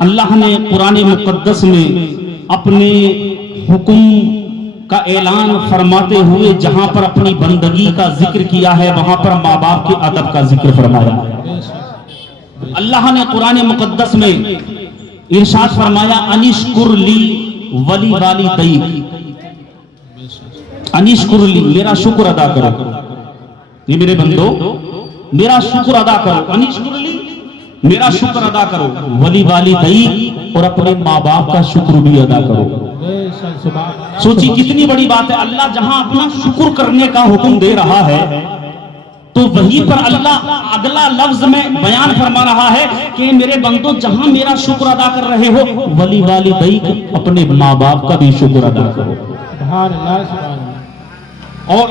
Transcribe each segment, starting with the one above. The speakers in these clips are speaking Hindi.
अल्लाह ने कुरान मुकद्दस में अपने हुक्म का ऐलान फरमाते हुए जहां पर अपनी बंदगी का जिक्र किया है वहां पर माँ बाप के अदब का जिक्र फरमाया है। अल्लाह ने कुरान मुकद्दस में इरशाद फरमाया अनिश्कुर ली वली वाली दई, अनिश्कुर ली मेरा शुक्र अदा करो, ये मेरे बंदो मेरा शुक्र अदा करो, अनिश्कुर ली मेरा शुक्र अदा करो, वली वाली दई और अपने माँ बाप का शुक्र भी अदा करो। सोचिए कितनी बड़ी बात है। अल्लाह जहां अपना शुक्र करने का हुक्म दे रहा है तो वहीं पर अल्लाह अगला लफ्ज में बयान फरमा रहा है कि मेरे बंदो जहां मेरा शुक्र अदा कर रहे हो वली वाली दई अपने माँ बाप का भी शुक्र अदा करो। और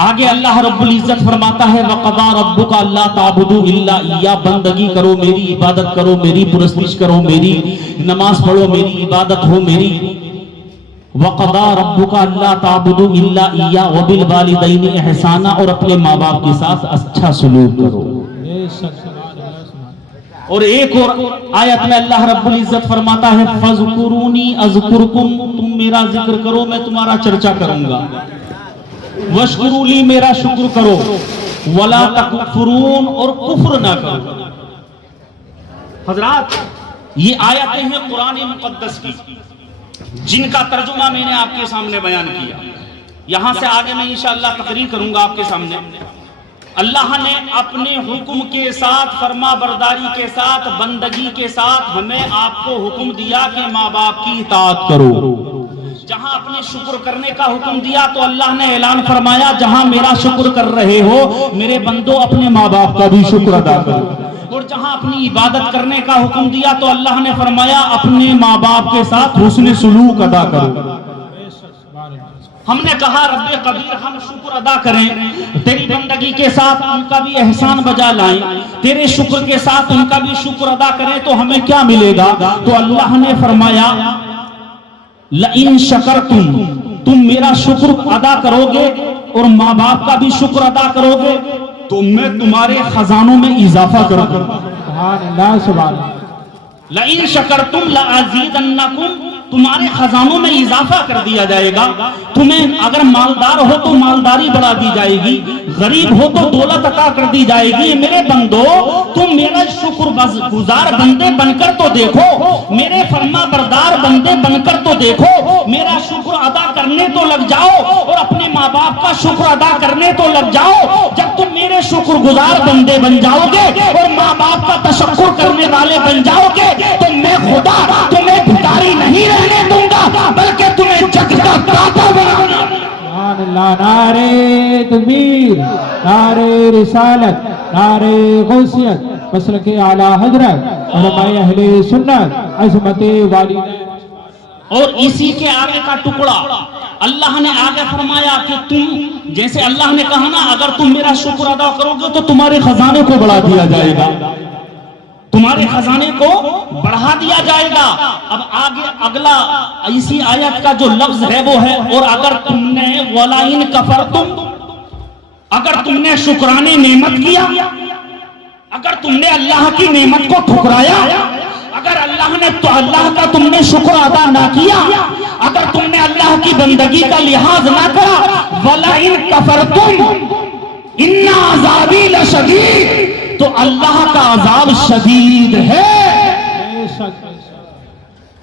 आगे अल्लाह रब्बुल इज्जत फरमाता है वक़दा रब्बुका अल्ला ताबुदू इल्ला इय्या, बंदगी करो मेरी, इबादत करो मेरी, पुरस्तिश करो मेरी, नमाज पढ़ो मेरी, इबादत हो मेरी। वक़दा रब्बुका अल्ला ताबुदू इल्ला इय्या व बिल वालिदैनि इहसाना, और अपने माँ बाप के साथ अच्छा सलूक करो। और एक और आयत में अल्लाह रब्बुल इज्जत फरमाता है फज़कुरूनी अज़कुरकुम, तुम मेरा जिक्र करो मैं तुम्हारा चर्चा करूंगा। वशकुरूली मेरा शुक्र करो, वला तकफुरून और कुफ्र ना करो। हजरात ये आयतें हैं कुरान मुकद्दस की जिनका तर्जुमा मैंने आपके सामने बयान किया। यहां से आगे मैं इंशाअल्लाह तकरीर करूंगा आपके सामने। अल्लाह ने अपने हुक्म के साथ, फरमा बरदारी के साथ, बंदगी के साथ हमें आपको हुक्म दिया कि माँ बाप की इताअत करो। जहां अपने शुक्र करने का हुक्म दिया तो अल्लाह ने ऐलान फरमाया जहां मेरा शुक्र कर रहे हो मेरे बंदो अपने माँ बाप का भी शुक्र अदा करो। और जहां अपनी इबादत करने का हुक्म दिया तो अल्लाह ने फरमाया अपने माँ बाप के साथ हुस्न सुलूक अदा करो। हमने कहा रब्बे कबीर हम शुक्र अदा करें, तेरी बंदगी के साथ उनका भी एहसान बजा लाएं, तेरे शुक्र के साथ उनका भी शुक्र अदा करें तो हमें क्या मिलेगा? तो अल्लाह ने फरमाया लइन शकरतुम, तुम मेरा शुक्र अदा करोगे और माँ बाप का भी शुक्र अदा करोगे तो मैं तुम्हारे खजानों में इजाफा करूंगा। लइन शकरतुम लअज़ीदन्नकुम, तुम्हारे खजानों में इजाफा कर दिया जाएगा। तुम्हें अगर मालदार हो तो मालदारी बढ़ा दी जाएगी, गरीब हो तो दौलत अता कर दी जाएगी। मेरे बंदो तुम मेरा शुक्र गुजार बंदे बनकर तो देखो, मेरे फरमा बरदार बंदे बनकर तो देखो, मेरा शुक्र अदा करने तो लग जाओ और अपने माँ बाप का शुक्र अदा करने तो लग जाओ। जब तुम मेरे शुक्र गुजार बंदे बन जाओगे और माँ बाप का तशक्कुर करने वाले बन जाओगे तो मैं खुदा तुम्हें भिखारी नहीं रहने दूंगा बल्कि तुम्हें जग का दाता बनाऊंगा। नारे तकबीर, नारे रिसालत, नारे गौसियत, मसलके आला हजरत उलमाए अहले सुन्नत अज़मते वालिदैन। और इसी के आगे का टुकड़ा अल्लाह ने आगे फरमाया कि तुम जैसे अल्लाह ने कहा ना अगर तुम मेरा शुक्र अदा करोगे तो तुम्हारे खजाने को बढ़ा दिया जाएगा, तुम्हारे खजाने को बढ़ा दिया जाएगा। अब आगे अगला इसी आयत का जो लफ्ज है वो है और अगर तुमने वलाइन कफरतुम, अगर तुमने शुक्राने नेमत किया, अगर तुमने अल्लाह की नेमत को ठुकराया, अगर अल्लाह ने तो अल्लाह का तुमने शुक्र अदा ना किया, अगर तुमने अल्लाह की बंदगी का लिहाज ना करा, वलाइन कफरतुम इन्ना अज़ाबी लशदीद, तो अल्लाह का अजाब शदीद है।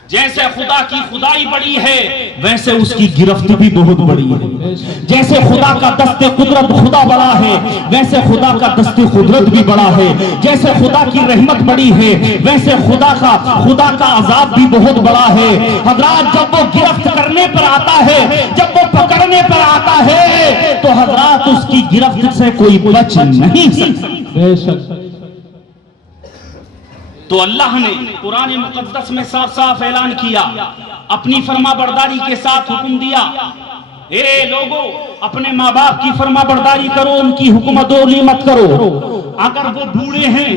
जैसे खुदा की खुदाई बड़ी है वैसे उसकी गिरफ्त भी बहुत बड़ी है। जैसे खुदा का दस्ते कुदरत खुदा बड़ा है वैसे खुदा का दस्ते कुदरत भी बड़ा है। जैसे खुदा की रहमत बड़ी है वैसे खुदा का अजाब भी बहुत बड़ा है। हजरात जब वो गिरफ्त करने पर आता है, जब वो पकड़ने पर आता है तो हजरात उसकी गिरफ्त से कोई बच नहीं सकता। तो अल्लाह ने कुरान मुकद्दस में साफ साफ ऐलान किया, अपनी फरमा बरदारी के साथ हुक्म दिया, ए लोगों अपने माँ बाप की फरमा बरदारी करो, उनकी हुक्मतोली मत करो। अगर वो बूढ़े हैं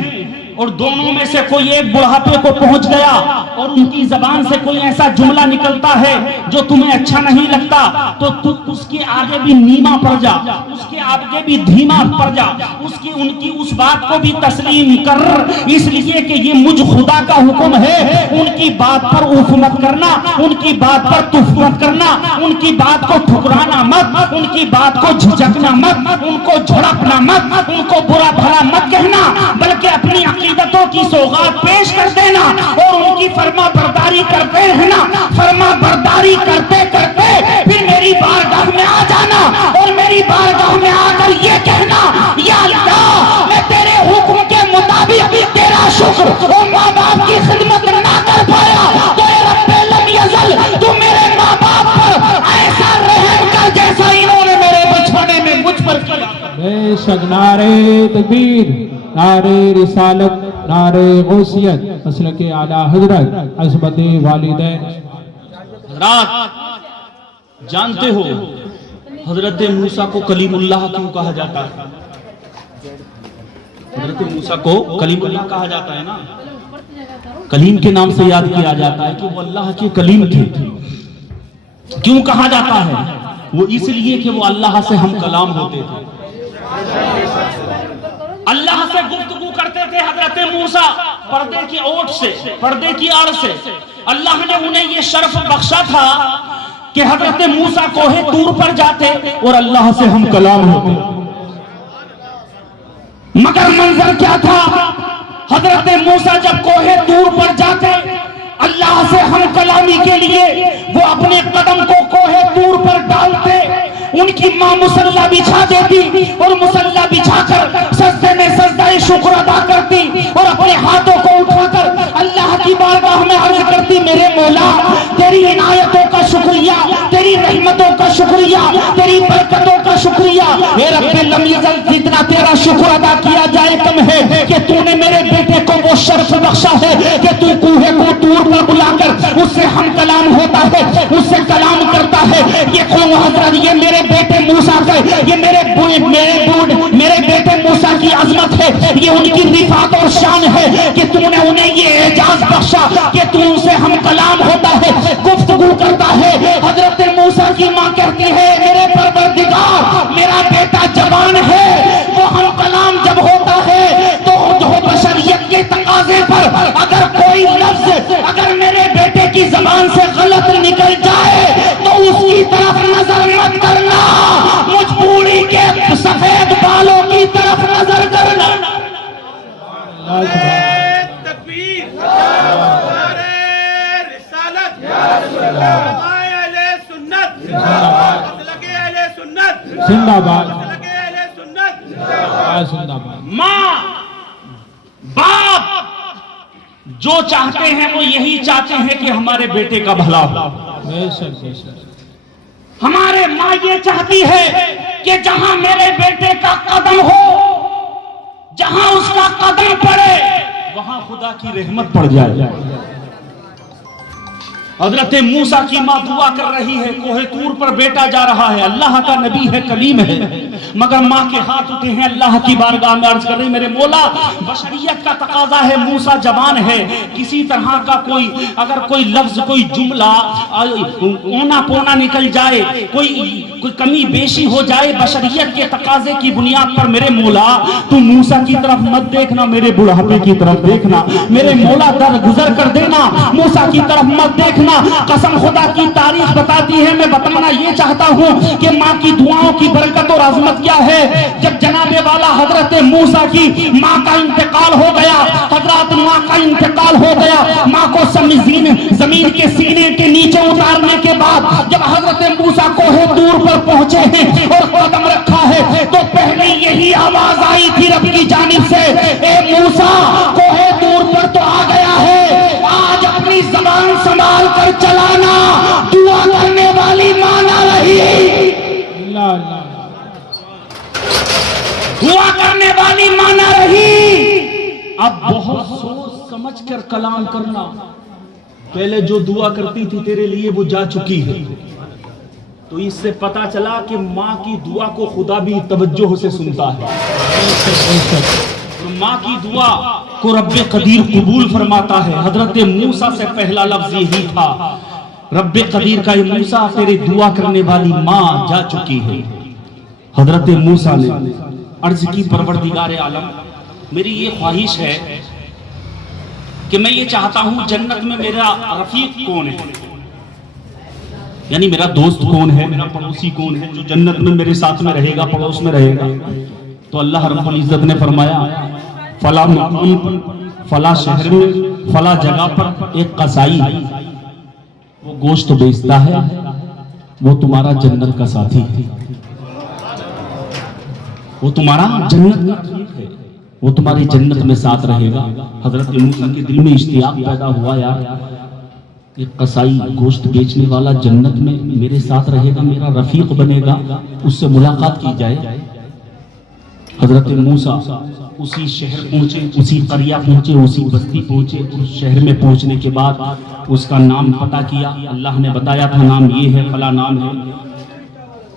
और दोनों में से कोई एक बुढ़ापे को पहुंच गया और उनकी जबान से कोई ऐसा जुमला निकलता है जो तुम्हें अच्छा नहीं लगता, तो तू उसके आगे भी नीमा पड़ जा, उसके आगे भी धीमा पड़ जा, उसकी उनकी उस बात को भी तस्लीम कर, इसलिए कि ये मुझ खुदा का हुक्म है। उनकी बात पर उफ मत करना, उनकी बात पर तुफ मत करना, उनकी बात को ठुकराना मत, उनकी बात को झिझकना मत, उनको झड़पना मत, उनको बुरा भला मत कहना, बल्कि अपनी अकीदतों की सौगात पेश कर देना और उनकी फर्मा बरदारी करते रहना। फर्मा बरदारी करते करते फिर मेरी बारगाह में आ जाना और मेरी बारगाह में आकर ये कहना, या अल्लाह मैं तेरे हुक्म के मुताबिक तेरा शुक्र और माँ बाप की खिदमत ना कर पाया, तो ए रब्बे लम यज़ल तू मेरे माँ बाप पर ऐसा रहम कर जैसा इन्होंने मेरे बचपने में मुझ पर किया। बेशक नारे तकबीर, नारे रिसालत, नारे गौसियत, मसलके आला हजरत, अज़मत वालिदैन। हज़रात जानते हो हजरत मूसा को कलीमुल्लाह क्यों कहा जाता है? हजरत मूसा को कलीमुल्लाह कहा जाता है ना, कलीम के नाम से याद किया जाता है कि वो अल्लाह के कलीम थे। क्यों कहा जाता है? वो इसलिए कि वो अल्लाह से हम कलाम होते थे, अल्लाह से गुफ्तगू करते थे हजरत मूसा, पर्दे की ओट से, पर्दे की आड़ से। अल्लाह ने उन्हें यह शर्फ बख्शा था कि हजरत मूसा कोहे तूर पर जाते और अल्लाह से हम कलाम होते। मगर मंजर क्या था? हजरत मूसा जब कोहे तूर पर जाते अल्लाह से हम कलामी के लिए, वो अपने कदम को कोहे तूर पर डालते, उनकी मां मुसल्ला बिछा देती और मुसल्ला बिछाकर सजदे में सजदाए शुक्र अदा करती और अपने हाथों को उठाकर अल्लाह की बारगाह में अर्ज करती, मेरे मौला तेरी इनायतों का शुक्रिया, तेरी रहमतों का शुक्रिया, तेरी बरकतों का शुक्रिया। हे रब्बे लम यज़ल जितना तेरा शुक्र अदा किया जाए कम है कि तूने मेरे बेटे को वो शर्फ बख्शा है कि तू कूहे को तूर पर बुलाकर उससे हम कलाम होता है, उससे कलाम करता है। ये कौन हजरत? ये मेरे बेटे मूसा का, ये मेरे बेटे मूसा की अजमत है, ये उनकी रिफात और शान है कि तूने उन्हें ये एजाज बख्शा कि तू उनसे हम कलाम होता है, गुफ्तगू करता है। हजरत मूसा की मां कहती है, मेरे परवरदिगार मेरा बेटा जवान है, वो हम कलाम जब होता है तो बशरियत के तकाजे पर अगर कोई लफ्ज अगर मेरे बेटे की जबान से गलत निकल जाए तो उसकी तरफ नजर मत करना, मुझ बूढ़ी के सफेद बालों की तरफ नजर करना। तकबीर, नारे रिसालत, अहले सुन्नत, मसलके अहले सुन्नत, जिंदाबाद, मसलके अहले सुन्नत, जिंदाबाद। माँ बाप जो चाहते हैं वो यही चाहते हैं कि हमारे बेटे का भला हो। बेशक बेशक, हमारे माँ ये चाहती है कि जहां मेरे बेटे का कदम हो, जहां उसका कदम पड़े, वहां खुदा की रहमत पड़ जाए। हजरत मूसा की माँ दुआ कर रही है, कोहे तूर पर बेटा जा रहा है, अल्लाह का नबी है, कलीम है, मगर माँ के हाथ उठे हैं अल्लाह की बारगाह में अर्ज कर रही, मेरे मौला बशरियत का तकाजा है, मूसा जवान है, किसी तरह का कोई अगर कोई लफ्ज कोई जुमला ओना पोना निकल जाए, कोई कमी बेशी हो जाए बशरियत के तकाजे की बुनियाद पर, मेरे मौला तू मूसा की तरफ मत देखना, मेरे बुढ़ापे की तरफ देखना, मेरे मौला दर गुजर कर देना, मूसा की तरफ मत देखना। कसम खुदा की तारीफ बताती है, मैं बताना ये चाहता हूँ कि माँ की दुआओं की बरकत और अजमत क्या है। जब जनाबे वाला हजरत मूसा की माँ का इंतकाल हो गया, हजरत माँ का इंतकाल हो गया, माँ को जमीन के सीने के नीचे उतारने के बाद जब हजरत मूसा कोहे तूर पर पहुंचे हैं और कदम रखा है, तो पहले यही आवाज आई थी रब की जानिब से, ए मूसा कोहे तूर पर तो आ गया है, आज अपनी जबान संभाल कर चलाना, दुआ करने वाली माना रही, अल्लाह अल्लाह, दुआ करने वाली माना रही। अब बहुत सोच समझ कर कलाम करना, पहले जो दुआ करती थी तेरे लिए वो जा चुकी है, तो इससे पता चला कि माँ की दुआ को खुदा भी तवज्जो से सुनता है। तो माँ की दुआ को रब्बे कदीर कबूल फरमाता है। हजरत मूसा से पहला लफ्ज यही था, रब्बे कदीर का, मूसा तेरे दुआ करने वाली माँ जा चुकी है। हजरत मूसा ने अर्ज की, परवरदिगार आलम, मेरी ये ख्वाहिश है कि मैं ये चाहता हूं जन्नत में मेरा रफीक कौन है, यानी मेरा दोस्त कौन है, मेरा पड़ोसी कौन है, जो जन्नत में मेरे साथ में रहेगा, पड़ोस में रहेगा। तो अल्लाह रब्बुल इज्जत ने फरमाया, फला मकाम पर, फला शहर में, फला जगह पर एक कसाई वो गोश्त बेचता है, वो तुम्हारा जन्नत का साथी है, वो तुम्हारा जन्नत का साथी है, वो तुम्हारी जन्नत में साथ रहेगा। हजरत मूसा के दिल में इश्तियाक पैदा हुआ, यार एक कसाई गोश्त बेचने वाला जन्नत में मेरे साथ रहेगा, मेरा रफीक बनेगा, उससे मुलाकात की जाए। हजरत मूसा उसी शहर पहुंचे, उसी करिया पहुंचे, उसी बस्ती पहुंचे। उस शहर में पहुंचने के बाद उसका नाम पता किया, अल्लाह ने बताया था नाम ये है, फला नाम है।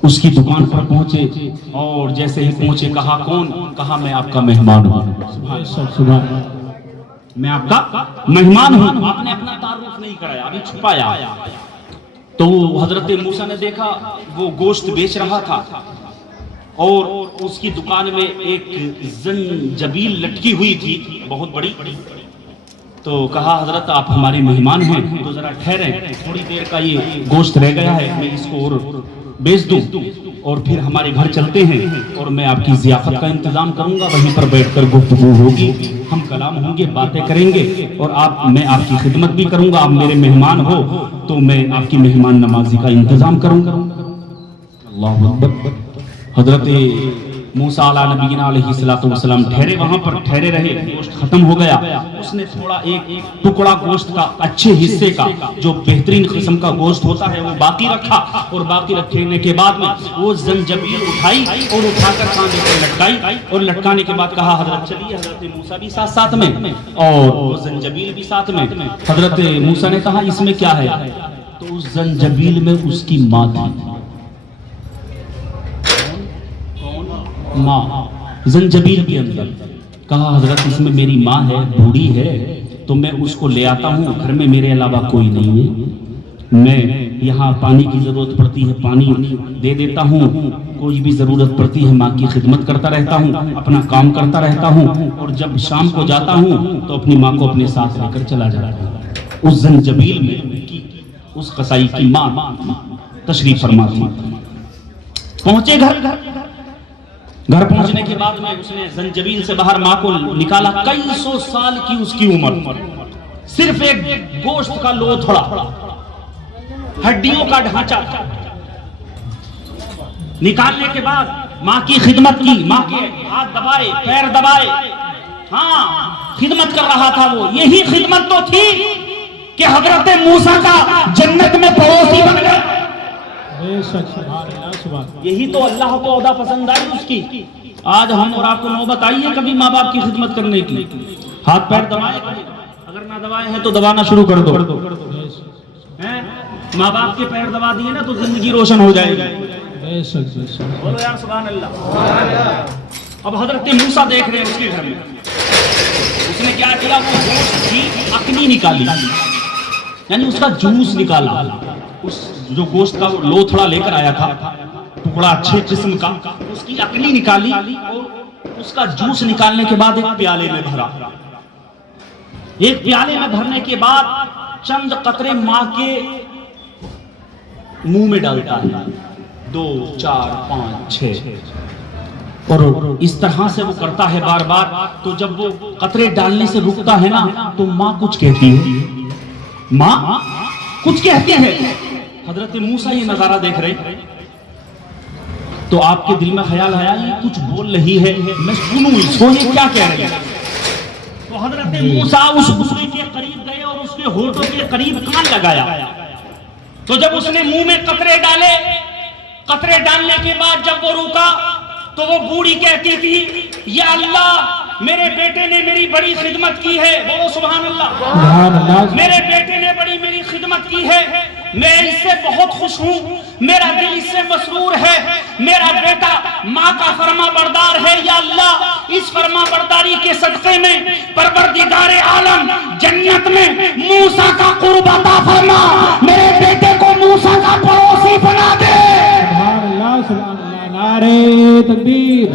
उसकी दुकान पर पहुंचे और जैसे ही पहुंचे कहा कौन, कहा मैं आपका मेहमान हूँ, मैं आपका मेहमान हूँ। आपने अपना तारुफ नहीं कराया, अभी छुपाया। तो हजरत मूसा ने देखा वो गोश्त बेच रहा था और उसकी दुकान में एक जंजबील लटकी हुई थी बहुत बड़ी। तो कहा हजरत आप हमारे मेहमान हैं तो जरा ठहरें, थोड़ी देर का ये गोश्त रह गया है, मैं इसको और बेच दूं और फिर हमारे घर चलते हैं और मैं आपकी जियाफत का इंतजाम करूंगा, वहीं पर बैठकर गुफ्तगू होगी, हम कलाम होंगे, बातें करेंगे और मैं आपकी खिदमत भी करूंगा। आप मेरे मेहमान हो तो मैं आपकी मेहमान नमाजी का इंतजाम करूंगा। अल्लाहु अकबर। हजरत मूसा नबीना अलैहिस्सलातु वस्सलाम ठहरे, वहां पर ठहरे रहे। गोश्त खत्म हो गया, उसने थोड़ा एक टुकड़ा गोश्त का, अच्छे हिस्से का, जो बेहतरीन किस्म का गोश्त होता है, वो बाकी रखा और बाकी रखने के बाद में वो जंजबील उठाई और उठाकर कांधे पर लटकाई और लटकाने के बाद कहा हजरत चलिए। हजरत मूसा भी साथ साथ में और वो जंजबील भी साथ में। हजरत मूसा ने कहा इसमें क्या है, तो उस जंजबील में उसकी माँ थी, माँ जंजबील के अंदर। कहा हजरत इसमें मेरी माँ है, बूढ़ी है, तो मैं उसको ले आता हूँ, घर में मेरे अलावा कोई नहीं है, मैं यहाँ पानी की जरूरत पड़ती है पानी दे देता हूँ, कोई भी जरूरत पड़ती है माँ की खिदमत करता रहता हूँ, अपना काम करता रहता हूँ और जब शाम को जाता हूँ तो अपनी माँ को अपने साथ लेकर चला जाता हूँ। उस जंजबील में उस कसाई की माँ तशरीफ फरमा थी। पहुंचे घर पहुंचने के बाद में उसने जंजबील से बाहर माँ को निकाला। कई सौ साल की उसकी उम्र, सिर्फ एक गोश्त का लोथड़ा, हड्डियों का ढांचा निकालने के बाद माँ की खिदमत की, माँ के हाथ दबाए, पैर दबाए, हाँ खिदमत कर रहा था वो। यही खिदमत तो थी कि हजरत मूसा का जन्नत में पड़ोसी बन गया। यही तो अल्लाह को औदा पसंद आई उसकी। आज हम और आपको नौबत आई है कभी माँ बाप की खिदमत करने की? हाथ पैर दबाए, अगर ना दबाए हैं तो दबाना शुरू कर दो। माँ बाप के पैर दबा दिए ना तो जिंदगी रोशन हो जाएगी। बोलो यार सुभान अल्लाह। अब हजरत मूसा देख रहे हैं उसके घर में, उसने क्या किया, वो गोश्त की अकनी निकाली, यानी उसका जूस निकाला। उस जो गोश्त का लोथड़ा लेकर आया था, टुकड़ा अच्छे किस्म का, उसकी अकनी निकाली और उसका जूस निकालने के बाद एक प्याले में भरा। एक प्याले में भरने के बाद चंद कतरे माँ के मुंह में डालता है, 2 4 5 6, और इस तरह से वो करता है बार बार। तो जब वो कतरे डालने से रुकता है ना तो माँ कुछ कहती है, माँ कुछ कहती है। हजरत मूसा ये नजारा देख रहे तो आपके दिल में ख्याल आया ये कुछ बोल रही है, मैं सुनूं इसको, ये क्या कह रही है। तो हजरत मूसा उस दूसरे के करीब गए और उसके होठों के करीब कान लगाया। तो जब उसने मुंह में कतरे डाले, कतरे डालने के बाद जब वो रुका तो वो बूढ़ी कहती थी, या अल्लाह मेरे बेटे ने मेरी बड़ी खिदमत की है। बोलो सुभान अल्लाह। मेरे बेटे ने बड़ी मेरी खिदमत की है मैं इससे बहुत खुश हूँ, मेरा दिल इससे मसरूर है। मेरा बेटा माँ का फरमा बरदार है। या अल्लाह, इस फरमा बरदारी के सदक़े में परवरदिगार आलम जन्नत में मूसा का कुर्ब अता फरमा, मेरे बेटे को मूसा का पड़ोसी बना दे। सुभान अल्लाह, नारे तकबीर,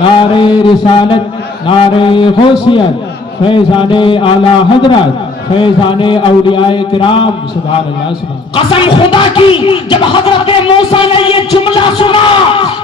नारे रिसालत, नारे गौसियत, फैज़ाने आला हजरत, फैज़ाने औलियाए किराम। सुभान अल्लाह, सुभान। कसम खुदा की, जब हजरत मूसा ने ये जुमला सुना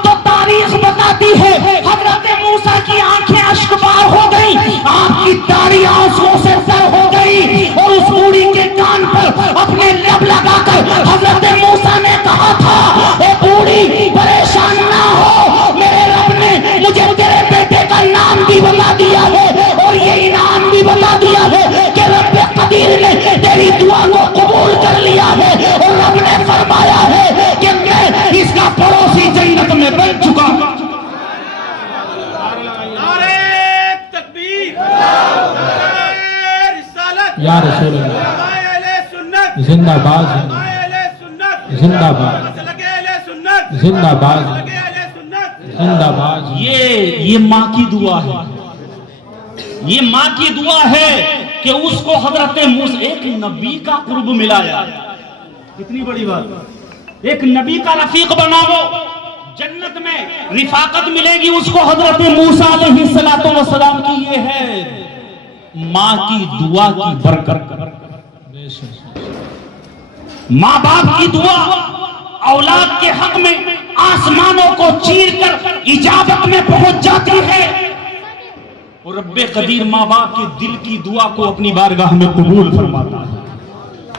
तो तारीख बताती है हजरत मूसा की आंखें अश्कबार हो गई, आपकी दाढ़ी आंसुओं से तर हो गई, और उस बूढ़ी के कान पर अपने लब लगाकर हजरत मूसा ने कहा था, ए बूढ़ी परेशान ना हो, मेरे रब ने मुझे तेरे बेटे का नाम भी बता दिया है और ये इनाम भी बता दिया है कि रब कदीर ने तेरी दुआ को कबूल कर लिया है, और रब ने फरमाया है कि मैं इसका पड़ोसी जन्नत में बन चुका हूं। नारे तकबीर, नारे रिसालत, या रसूल अल्लाह, हमारे अहले सुन्नत जिंदाबाद, हमारे अहले सुन्नत जिंदाबाद, मसलके अहले सुन्नत जिंदाबाद, मसलके अहले सुन्नत। जिंदाबाद। ये माँ की दुआ है, ये माँ की दुआ है कि उसको हजरत मूसा, एक नबी का कुर्ब मिला यार, कितनी बड़ी बात। एक नबी का रफीक बनाओ, जन्नत में रिफाकत मिलेगी उसको हजरत मूसा अलैहिस्सलातु वस्सलाम की। ये है माँ की दुआ की बरकत। माँ बाप की दुआ औलाद के हक में आसमानों को चीर कर इजाजत में पहुंच जाती है, और रब्बे कदीर माँ बाप के दिल की दुआ को अपनी बारगाह में कबूल फरमाता है।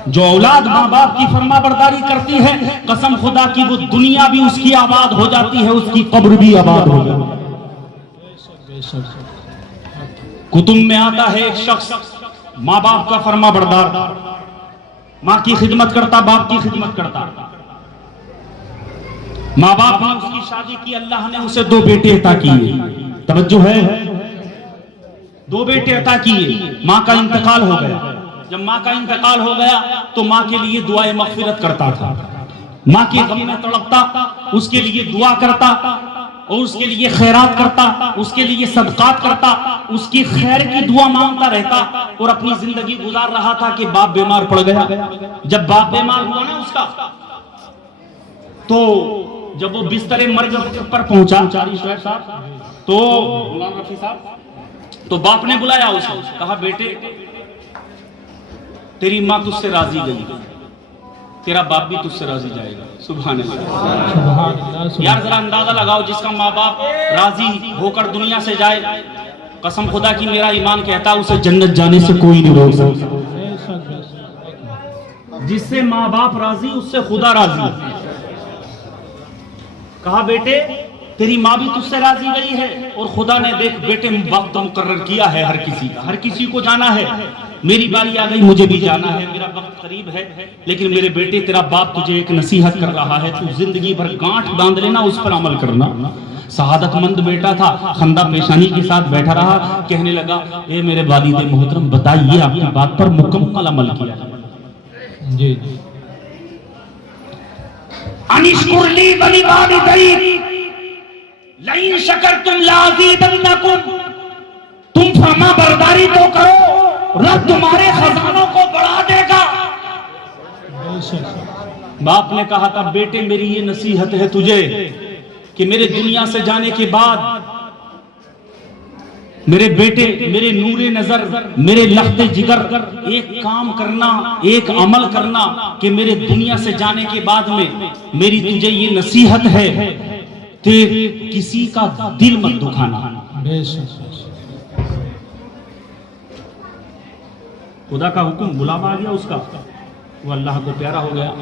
जो औलाद माँ बाप की फरमा बरदारी करती है, कसम खुदा की, वो दुनिया भी उसकी आबाद हो जाती है, उसकी कब्र भी आबाद हो जाती है। कुतुब में आता है एक शख्स माँ बाप का फरमा बरदार, माँ की खिदमत करता, बाप की खिदमत करता। माँ बाप ने उसकी शादी की, अल्लाह ने उसे 2 बेटे अता किए। तवज्जो है, 2 बेटे अता किए। माँ का इंतकाल हो गया। जब माँ का इंतकाल हो गया तो माँ के लिए दुआए मगफिरत करता था, माँ के गम में तड़पता, उसके लिए दुआ करता और उसके लिए खैरात करता, उसके लिए सदकात करता, उसकी खैर की दुआ मांगता रहता, और अपनी जिंदगी गुजार रहा था कि बाप बीमार पड़ गया। जब बाप बीमार हुआ ना उसका, तो जब वो बिस्तरे मर्ग पर पहुंचा शोएब साहब, तो गुलाम रफी साहब, तो बाप ने बुलाया उसे, कहा बेटे तेरी माँ तुझसे राजी गई, तेरा बाप भी तुझसे राजी जाएगा। सुभान अल्लाह, सुभान अल्लाह। यार जरा अंदाजा लगाओ, जिसका माँ बाप राजी होकर दुनिया से जाए, कसम खुदा की मेरा ईमान कहता है उसे जन्नत जाने से कोई नहीं रोक सकता। जिससे माँ बाप राजी उससे खुदा राजी। कहा बेटे तेरी माँ भी तुझसे राजी गई है, और खुदा ने देख बेटे वक्त मुकर्रर किया है हर किसी का, हर किसी को जाना है। मेरी बारी आ गई, मुझे भी जाना है, मेरा वक्त करीब है, लेकिन मेरे बेटे तेरा बाप तुझे एक नसीहत कर रहा है, तू जिंदगी भर गांठ बांध लेना, उस पर अमल करना। शहादतमंद बेटा था, खंदा पेशानी के साथ बैठा रहा, कहने लगा ए मेरे वालिद मोहतरम बताइए आपकी बात पर मुकम्मल अमल किया जी। अनिश्कुरली बनी वालिदैक लइन शकरतुम लाज़ीदन्नकुम, तुम फरमा बरदारी तो करो, रब तुम्हारे खजानों को बढ़ा देगा। बाप ने कहा था बेटे मेरी ये नसीहत है तुझे कि मेरे दुनिया से जाने के बाद मेरे बेटे, मेरे नूरे नजर, मेरे लख्ते जिगर, एक काम करना, एक अमल करना कि मेरे दुनिया से जाने के बाद में मेरी तुझे ये नसीहत है कि किसी का दिल मत दुखाना। खुदा का हुक्म बुलावा आ गया उसका, वो अल्लाह को प्यारा हो गया।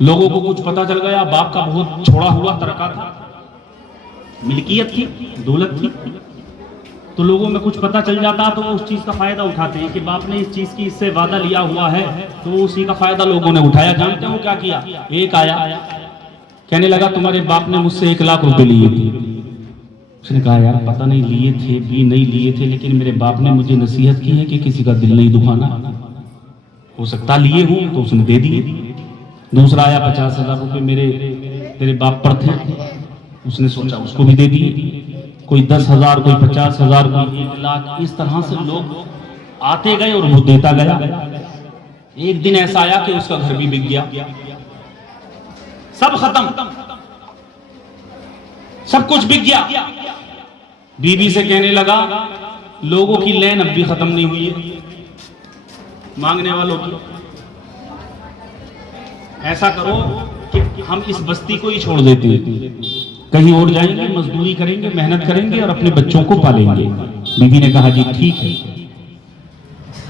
लोगों को कुछ पता चल गया बाप का बहुत छोड़ा हुआ तरका था, मिल्कियत थी, दौलत थी, तो लोगों में कुछ पता चल जाता तो वो उस चीज का फायदा उठाते हैं कि बाप ने इस चीज की इससे वादा लिया हुआ है, तो उसी का फायदा लोगों ने उठाया। जानते हो क्या किया? एक आया कहने लगा तुम्हारे बाप ने मुझसे 1 लाख रुपए लिए थे। उसने कहा यार पता नहीं लिए थे भी नहीं लिए थे, लेकिन मेरे बाप ने मुझे नसीहत की है कि किसी का दिल नहीं दुखाना। हो सकता लिए हूं, तो उसने दे दिए। दूसरा आया 50,000 रुपये मेरे तेरे बाप पर थे, उसने सोचा उसको भी दे दिए। कोई 10,000, कोई 50,000, कोई 1 लाख, इस तरह से लोग आते गए और वो देता गया। एक दिन ऐसा आया कि उसका घर भी बिक गया, सब खत्म, सब कुछ बिक गया। बीवी से कहने लगा लोगों की लेन अब भी खत्म नहीं हुई है, मांगने वालों की। ऐसा करो कि हम इस बस्ती को ही छोड़ देते हैं, कहीं और जाएंगे, मजदूरी करेंगे, मेहनत करेंगे और अपने बच्चों को पालेंगे। बीवी ने कहा जी ठीक है।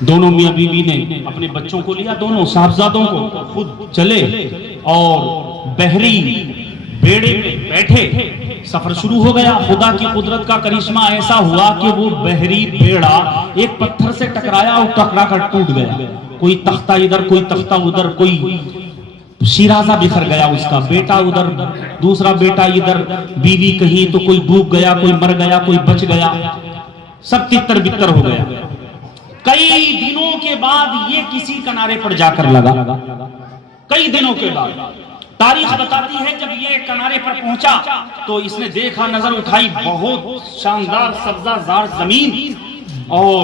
दोनों मियां बीवी ने अपने बच्चों को लिया, दोनों साहबजादों को, खुद चले और बहरी बेड़े में बैठे सफर शुरू हो गया। खुदा की कुदरत का करिश्मा ऐसा हुआ कि वो बहरी बेड़ा एक पत्थर से टकराया और टकरा कर टूट गया। कोई तख्ता इधर, कोई तख्ता उधर, कोई शिराजा बिखर गया, उसका बेटा उधर, दूसरा बेटा इधर, बीवी कहीं, तो कोई डूब गया, कोई मर गया, कोई बच गया, सब तितर बितर हो गया। कई दिनों के बाद ये किसी किनारे पर जाकर लगा। कई दिनों के बाद तारीख बताती है जब ये किनारे पर पहुंचा तो इसने देखा, नजर उठाई, बहुत शानदार सब्जाजार जमीन और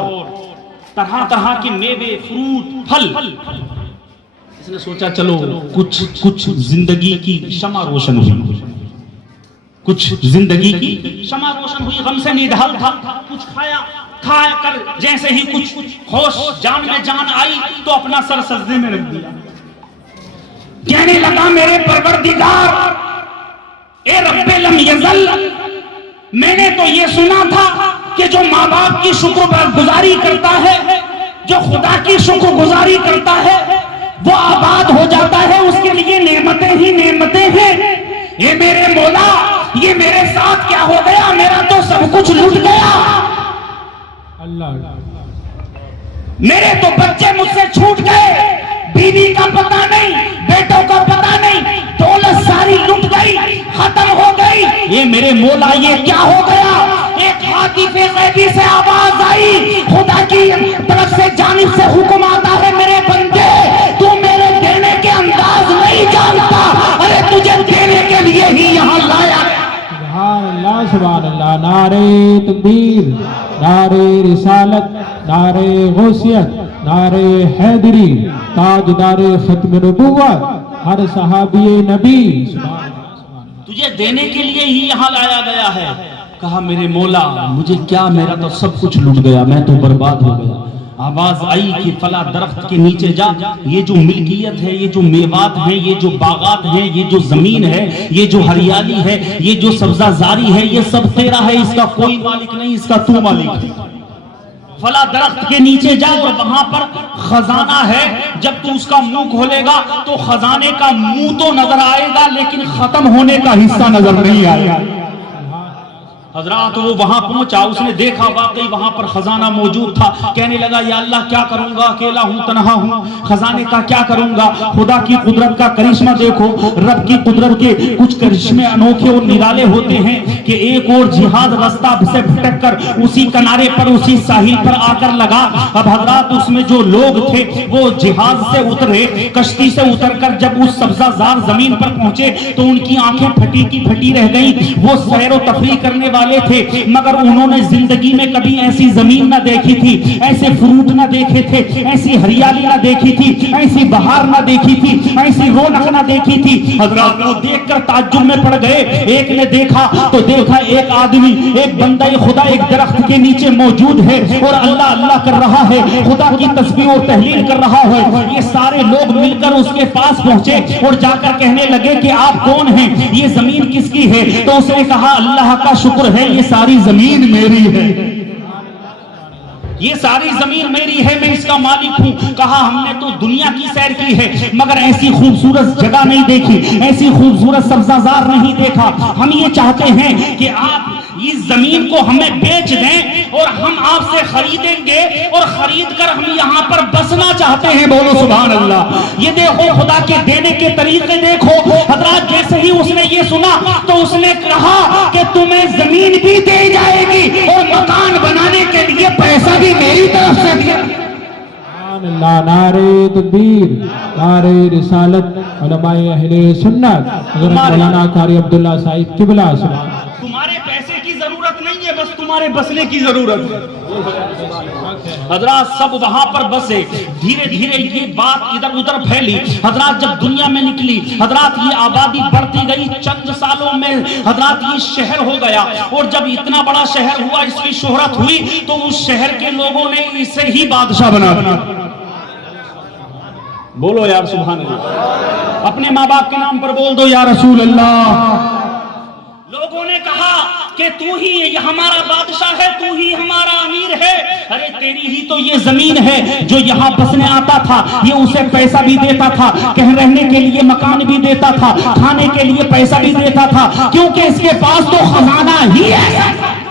तरह तरह के मेवे, फ्रूट, फल। इसने सोचा चलो कुछ जिंदगी की शमा रोशन हुई, कुछ जिंदगी की शमा रोशन हुई। गम से निढाल था, कुछ खाया, खा कर जैसे ही कुछ होश जान में जान आई तो अपना सर सजदे में रख दिया। कहने लगा मेरे परवरदिगार, ए रब्बे लम यज़ल, मैंने तो ये सुना था कि जो माँ बाप की शुक्रगुजारी करता है, जो खुदा की शुक्रगुजारी करता है, वो आबाद हो जाता है, उसके लिए नेमतें ही नेमतें हैं। ये मेरे मौला, ये मेरे साथ क्या हो गया, मेरा तो सब कुछ लूट गया। अल्लाह, मेरे तो बच्चे मुझसे छूट गए, बीवी का पता नहीं, बेटों का पता नहीं, दौलत सारी लुट गई, खत्म हो गई। ये मेरे मौला ये क्या हो गया। एक हातिफे गैबी से आवाज आई, खुदा की तरफ से जानिब से हुक्म आता है, मेरे बंदे तू मेरे देने के अंदाज नहीं जानता, अरे तुझे देने के लिए ही यहाँ लाया। सुभान अल्लाह, सुभान अल्लाह। नारे तकबीर, नारे रिसालत, नारे गौसियत, नारे हैदरी, ताजदारे खत्म नबुव्वत, हर सहाबी नबी। तुझे देने के लिए ही यहाँ लाया गया है। कहा मेरे मौला मुझे क्या, मेरा तो सब कुछ लूट गया, मैं तो बर्बाद हो गया। आवाज आई कि फला दरख्त के नीचे जा, ये जो मिल्कियत है, ये जो मेवात है, ये जो बागात है, ये जो जमीन है, ये जो हरियाली है, ये जो सब्जाजारी है, ये सब तेरा है, इसका कोई मालिक नहीं, इसका तू मालिक है। फला दरख्त के नीचे जा और वहां पर खजाना है, जब तू उसका मुंह खोलेगा तो खजाने का मुंह तो नजर आएगा लेकिन खत्म होने का हिस्सा नजर नहीं आएगा। हजरात वो वहां पहुंचा, उसने देखा वाकई वहां पर खजाना मौजूद था। कहने लगा या अल्लाह क्या करूंगा, अकेला हूं, तन्हा हूं, खजाने का क्या करूंगा। खुदा की कुदरत का करिश्मा देखो, रब की कुदरत के कुछ करिश्मे अनोखे और निराले होते हैं कि एक और जिहाज रास्ता से भटक कर उसी किनारे पर, उसी साहिल पर आकर लगा। अब हजरात उसमें जो लोग थे वो जिहाज से उतरे, कश्ती से उतरकर जब उस सब्जाजार जमीन पर पहुंचे तो उनकी आंखें फटी की फटी रह गई। वो सैर व तफरीह करने वाले थे मगर उन्होंने जिंदगी में कभी ऐसी जमीन ना देखी थी, ऐसे फ्रूट ना देखे थे, ऐसी हरियाली ना देखी थी, ऐसी बहार ना देखी थी, ऐसी रौनक ना देखी थी। हजरात वो देखकर ताज्जुब में पड़ गए। एक ने देखा तो देखा एक आदमी, एक बंदा खुदा एक दरख्त के नीचे मौजूद है और अल्लाह अल्लाह कर रहा है, खुदा की तस्बीह और तहलील कर रहा है। ये सारे लोग मिलकर उसके पास पहुंचे और जाकर कहने लगे कि आप कौन हैं, ये जमीन किसकी है। तो उसने कहा अल्लाह का शुक्र है, ये सारी जमीन मेरी है, ये सारी जमीन मेरी है, मैं इसका मालिक हूं। कहा हमने तो दुनिया की सैर की है मगर ऐसी खूबसूरत जगह नहीं देखी, ऐसी खूबसूरत सब्जाजार नहीं देखा। हम ये चाहते हैं कि आप इस जमीन को हमें बेच दें और हम आपसे खरीदेंगे और खरीद कर हम यहाँ पर बसना चाहते हैं। बोलो सुभान अल्लाह। ये देखो खुदा के देने के तरीके देखो। हजरात जैसे ही उसने ये सुना तो उसने कहा कि तुम्हें जमीन भी दी जाएगी और मकान बनाने के लिए पैसा भी मेरी तरफ से दिया। अल्लाह, नारे तकबीर, नारे रिसालत, उलमाए अहले सुन्नत, हज़रत मौलाना कारी अब्दुल्ला साहिब किबला सुभान। तुम्हारे पैसे की जरूरत नहीं है, बस तुम्हारे बसने की जरूरत है। हजरात सब वहां पर बसे, धीरे धीरे ये बात इधर उधर फैली। हजरात जब दुनिया में निकली, हजरात ये आबादी बढ़ती गई, चंद सालों में हजरात ये शहर हो गया। और जब इतना बड़ा शहर हुआ, इसकी शोहरत हुई, तो उस शहर के लोगों ने इसे ही बादशाह बना दिया। बोलो यार सुभान अल्लाह। अपने माँ बाप के नाम पर बोल दो या रसूल अल्लाह। लोगों ने कहा कि तू ही हमारा बादशाह है, तू ही हमारा अमीर है। अरे तेरी ही तो ये जमीन है। जो यहाँ बसने आता था, ये उसे पैसा भी देता था, कहीं रहने के लिए मकान भी देता था, खाने के लिए पैसा भी देता था, क्योंकि इसके पास तो खजाना ही है।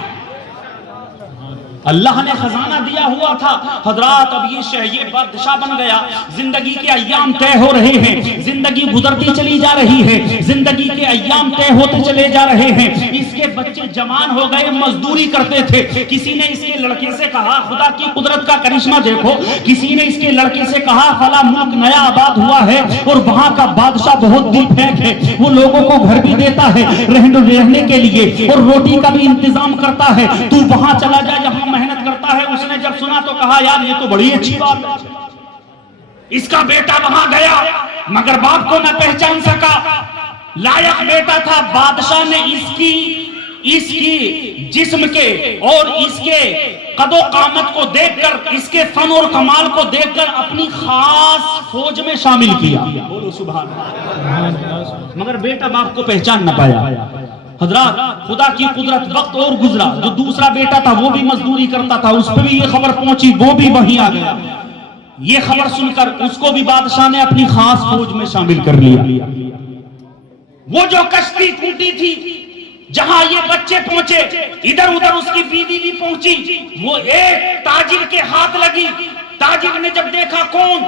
अल्लाह ने खजाना दिया हुआ था। हजरात अब ये बादशाह बन गया। जिंदगी के अय्याम तय हो रहे हैं, जिंदगी गुजरती चली जा रही है, जिंदगी के अय्याम तय होते चले जा रहे हैं। इसके बच्चे जवान हो गए, मजदूरी करते थे। किसी ने इसके लड़के से कहा, खुदा की कुदरत का करिश्मा देखो, किसी ने इसके लड़के से कहा फला मुल्क नया आबाद हुआ है और वहां का बादशाह बहुत दिल फेंक है, वो लोगों को घर भी देता है रहने के लिए और रोटी का भी इंतजाम करता है, तू वहां चला जा, यहाँ मेहनत करता है। उसने जब सुना तो कहा यार ये तो बड़ी अच्छी बात है। इसका बेटा वहां गया, मगर बाप को न पहचान सका। लायक बेटा था, बादशाह ने इसकी जिस्म के और इसके कदो कामत को देखकर, इसके फन और कमाल को देखकर अपनी खास फौज में शामिल किया। बोलो सुभान अल्लाह। मगर बेटा बाप को पहचान न पाया। हजरात खुदा की कुदरत, वक्त और गुजरा, जो दूसरा बेटा था वो भी मजदूरी करता था, उस पर भी ये खबर पहुंची, वो भी वहीं आ गया। ये खबर सुनकर उसको भी बादशाह ने अपनी खास फौज में शामिल कर लिया। वो जो कश्ती टूटी थी, जहां ये बच्चे पहुंचे, इधर उधर उसकी बीवी भी पहुंची। वो एक ताजिर के हाथ लगी। ताजिर ने जब देखा कौन,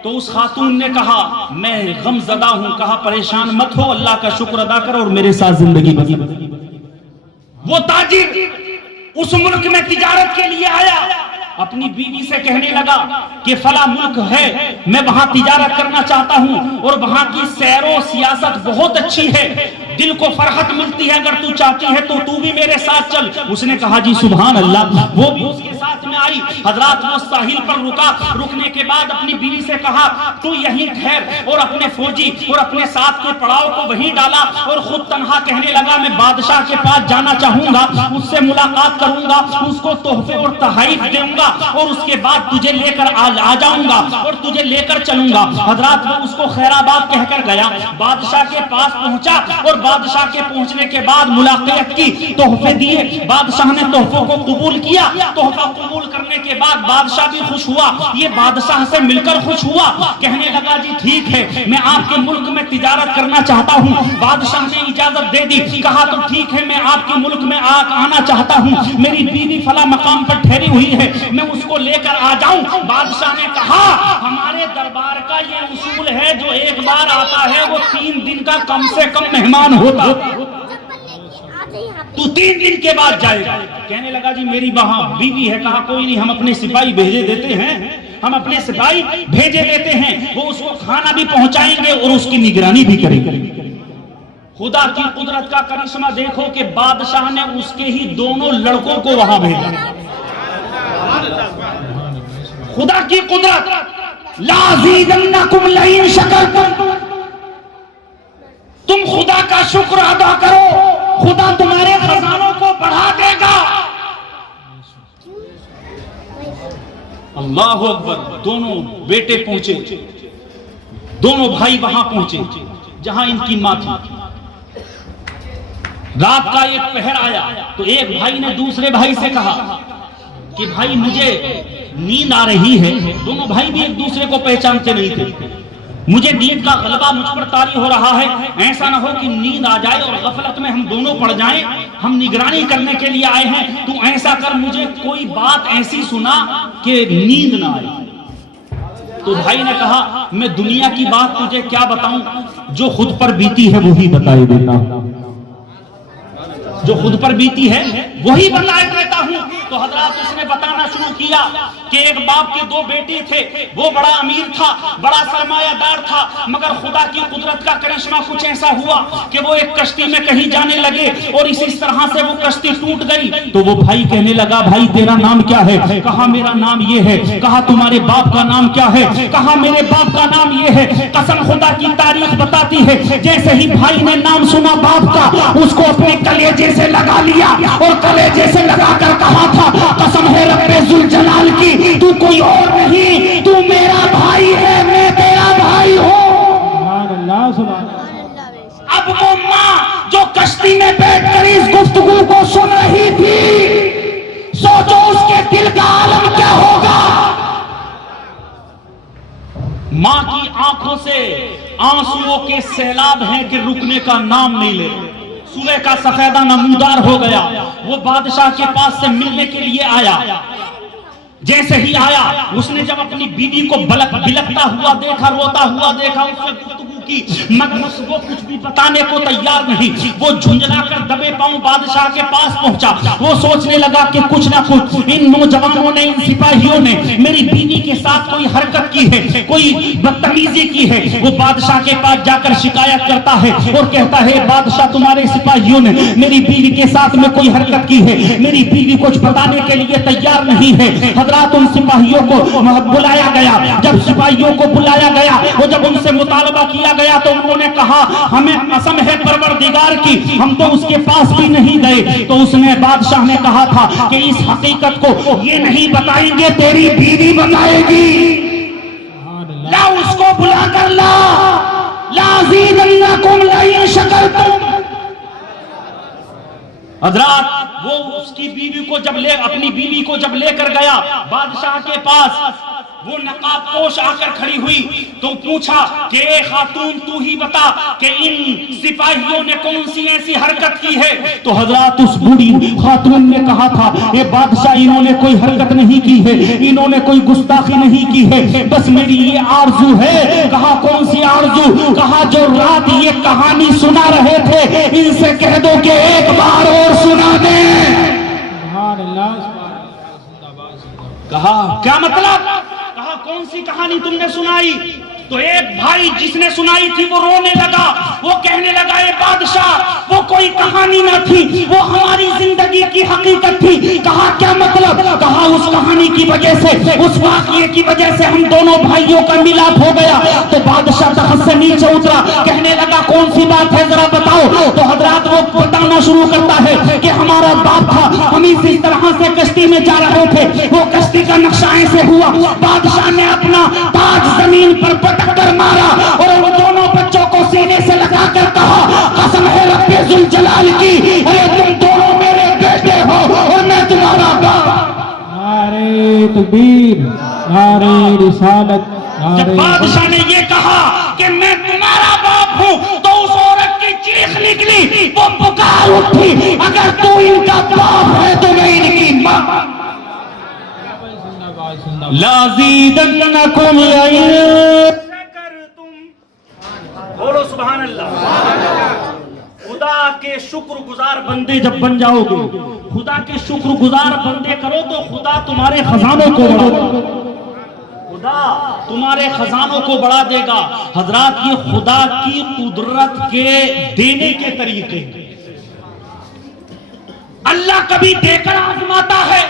तो उस खातून ने कहा मैं गमज़दा हूं। कहा परेशान मत हो, अल्लाह का शुक्र अदा करो और मेरे साथ जिंदगी बसर। वो ताजिर उस मुल्क में तिजारत के लिए आया, अपनी बीवी से कहने लगा कि फला मुल्क है, मैं वहां तिजारत करना चाहता हूं और वहां की सैरो सियासत बहुत अच्छी है, दिल को फरहत मिलती है, अगर तू चाहती है तो तू भी मेरे साथ चल। उसने कहा जी सुभान अल्लाह। वो भी उसके साथ में आई। हजरात वो साहिल पर रुका, रुकने के बाद अपनी बीवी से कहा तू यहीं ठहर, और अपने फौजी और अपने साथ के पड़ाव को वहीं डाला और खुद तन्हा कहने लगा मैं बादशाह के पास जाना चाहूंगा, उससे मुलाकात करूंगा, उसको तोहफे और तोहफे दूंगा और उसके बाद तुझे लेकर आ जाऊंगा और तुझे लेकर चलूंगा। हजरात वो उसको खैराबाद कहकर गया, बादशाह के पास पहुंचा और बादशाह के पहुंचने के बाद मुलाकात की, तोहफे दिए, बादशाह ने तोहफों को कबूल किया। तोहफा कबूल करने के बाद बादशाह भी खुश हुआ, ये बादशाह से मिलकर खुश हुआ, कहने लगा जी ठीक है मैं आपके मुल्क में तिजारत करना चाहता हूँ। बादशाह ने इजाजत दे दी। कहा तो ठीक है मैं आपके मुल्क में आना चाहता हूँ, मेरी बीवी फला मकाम पर ठहरी हुई है, मैं उसको लेकर आ जाऊं। बादशाह ने कहा हमारे दरबार का ये उसूल है, जो एक बार आता है वो 3 दिन का कम से कम मेहमान होता, तू 3 दिन के बाद जाएगा। कहने लगा जी मेरी वहां बीवी है। कहा कोई नहीं, हम अपने सिपाही भेजे देते हैं, हम अपने सिपाही भेजे देते हैं, वो उसको खाना भी पहुंचाएंगे और उसकी निगरानी भी करेंगे। खुदा की कुदरत का करिश्मा देखो कि बादशाह ने उसके ही दोनों लड़कों को वहां भेजा। खुदा की कुदरत लाज़ीदन्नकुम लइन शकरतुम, तुम खुदा का शुक्र अदा करो, खुदा तुम्हारे खजानों को बढ़ा देगा। अल्लाह अकबर। दोनों बेटे पहुंचे, दोनों भाई वहां पहुंचे जहां इनकी मां थी। रात का एक पहर आया तो एक भाई ने दूसरे भाई से कहा कि भाई मुझे नींद आ रही है। दोनों भाई भी एक दूसरे को पहचानते नहीं थे। मुझे नींद का गलबा मुझ पर तारी हो रहा है, ऐसा ना हो कि नींद आ जाए और गफलत में हम दोनों पड़ जाएं, हम निगरानी करने के लिए आए हैं, तू ऐसा कर मुझे कोई बात ऐसी सुना कि नींद ना आए। तो भाई ने कहा मैं दुनिया की बात तुझे क्या बताऊं, जो खुद पर बीती है वही बताई देता हूं, जो खुद पर बीती है वही बताए देता हूं। तो हजरात उसने बताना शुरू किया कि एक बाप के दो बेटे थे, वो बड़ा अमीर था, बड़ा सरमायादार था, मगर खुदा की कुदरत का करिश्मा कुछ ऐसा हुआ कि वो एक कश्ती में कहीं जाने लगे और इसी तरह से वो कश्ती टूट गई। तो वो भाई कहने लगा, भाई तेरा नाम क्या है? कहा मेरा नाम ये है। कहा तुम्हारे बाप का नाम क्या है? कहा मेरे बाप का नाम ये है। कसम खुदा की तारीख बताती है, जैसे ही भाई ने नाम सुना बाप का, उसको अपने कलेजे से लगा लिया और कलेजे से लगाकर कहा था, कसम है रब्बे जुल जलाल की, तू कोई और नहीं, तू मेरा भाई है, मैं तेरा भाई हूँ। अब वो माँ जो कश्ती में बैठकर इस गुफ्तगू को सुन रही थी, सोचो उसके दिल का आलम क्या होगा। माँ की आंखों से आंसुओं के सैलाब हैं कि रुकने का नाम नहीं ले। सुबह का सफेदा नमूदार हो गया। वो बादशाह के पास से मिलने के लिए आया। जैसे ही आया, उसने जब अपनी बीवी को बिलखता हुआ देखा, रोता हुआ देखा, उससे गुफ्तगू की, मगर वो कुछ भी बताने को तैयार नहीं। वो झुंझलाकर दबे पांव बादशाह के पास पहुंचा। वो सोचने लगा कि कुछ ना कुछ इन नौजवानों ने, इन सिपाहियों ने मेरी बीवी के साथ कोई हरकत की है, कोई बदतमीजी की है। वो बादशाह के पास जाकर शिकायत करता है और कहता है, बादशाह तुम्हारे सिपाहियों ने मेरी बीवी के साथ में कोई हरकत की है, मेरी बीवी कुछ बताने के लिए तैयार नहीं है। हजरात, उन सिपाहियों को बुलाया गया। जब सिपाहियों को बुलाया गया, वो जब उनसे मुतालबा किया गया तो उन्होंने कहा, हमें कसम है परवरदिगार की, हम तो उसके पास भी नहीं गए। तो उसने, बादशाह ने कहा था कि इस हकीकत को ये नहीं बताएंगे, तेरी बीवी बताएगी। ला उसको बुलाकर ला, लाज़ीदन्नकुम लइन शकरतुम। हजरात, वो उसकी बीवी को जब अपनी बीवी को जब लेकर गया बादशाह के पास, वो नकाबपोश आकर खड़ी हुई तो पूछा कि ए खातून, तू ही बता कि इन सिपाहियों ने कौन सी ऐसी हरकत की है। तो हजरात, उस बूढ़ी खातून ने कहा था, ये बादशाह, इन्होंने कोई हरकत नहीं की है, इन्होंने कोई गुस्ताखी नहीं की है, बस मेरी ये आरजू है। कहा कौन सी आरजू? कहा जो रात ये कहानी सुना रहे थे, इनसे कह दो कि एक बार और सुना दे। कहा क्या मतलब? कहा कौन सी कहानी तुमने सुनाई? तो एक भाई जिसने सुनाई थी वो रोने लगा। वो कहने लगा, ए बादशाह, वो कोई कहानी ना थी, वो हमारी जिंदगी की हकीकत थी। कहा क्या मतलब? कहा उस कहानी की वजह से, उस वाक़ये की वजह से हम दोनों भाइयों का मिलाप हो गया। तो बादशाह तख्त से नीचे उतरा, कहने लगा कौन सी बात है जरा बताओ। तो हजरात, वो बताना शुरू करता है कि हमारा बाप था, हम इसी तरह से कश्ती में जा रहे थे, वो कश्ती का नक्शा ऐसे हुआ, बादशाह ने अपना ताज जमीन पर टक्कर मारा और उन दोनों बच्चों को सीने से लगाकर कहा, कसम है रब्बे जुल जलाल की, अरे तुम दोनों मेरे बेटे हो और मैं तुम्हारा बाप। नारे तकबीर, नारे रिसालत। जब बादशाह ने ये कहा कि मैं तुम्हारा बाप हूँ, तो उस औरत की चीख निकली, वो पुकार उठी, अगर तू इनका बाप है तो मैं इनकी माँ। लाज़ीदन्नकुम लइन। बोलो सुभान अल्लाह। खुदा के शुक्रगुजार बंदे जब बन जाओगे, खुदा के शुक्रगुजार बंदे करो तो खुदा तुम्हारे खजानों को बढ़ाएगा, खुदा तुम्हारे खजानों को बढ़ा देगा। हजरात, ये खुदा की कुदरत के देने के तरीके। अल्लाह कभी देकर आजमाता है